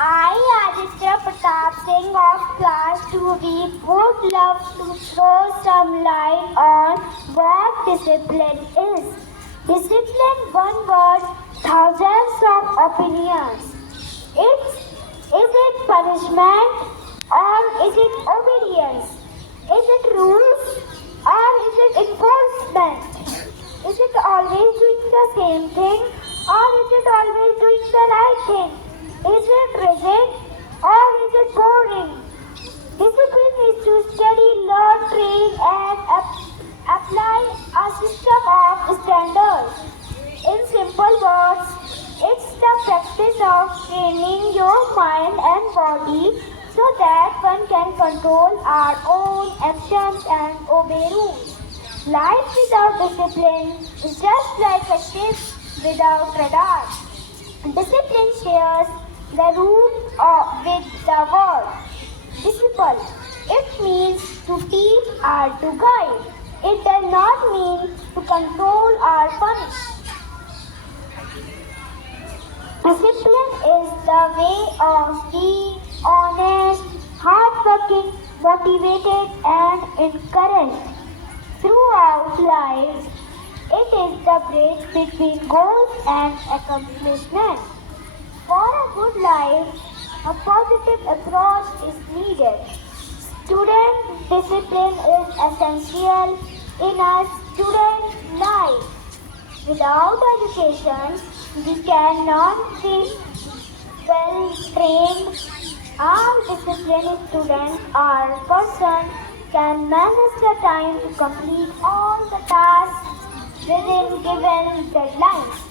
I, Aditya Singh of class 2B, would love to throw some light on what discipline is. Discipline, one word, thousands of opinions. Is it punishment or is it obedience? Is it rules or is it enforcement? Is it always doing the same thing or is it always doing the right thing? Is it rigid or is it boring? Discipline is to study, learn, train and apply a system of standards. In simple words, it's the practice of training your mind and body so that one can control our own actions and obey rules. Life without discipline is just like a ship without radar. Discipline shares the root with the word disciple. It means to teach or to guide. It does not mean to control or punish. Discipline is the way of being honest, hardworking, motivated, and encouraged throughout life. It is the bridge between goals and accomplishment. For a good life, a positive approach is needed. Student discipline is essential in a student life. Without education, we cannot be well trained. Our disciplined student or person can manage the time to complete all the tasks within given deadlines.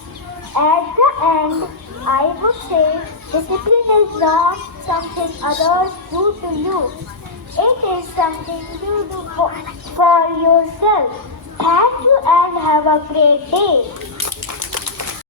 At the end, I would say discipline is not something others do to you. It is something you do for yourself. Thank you and have a great day.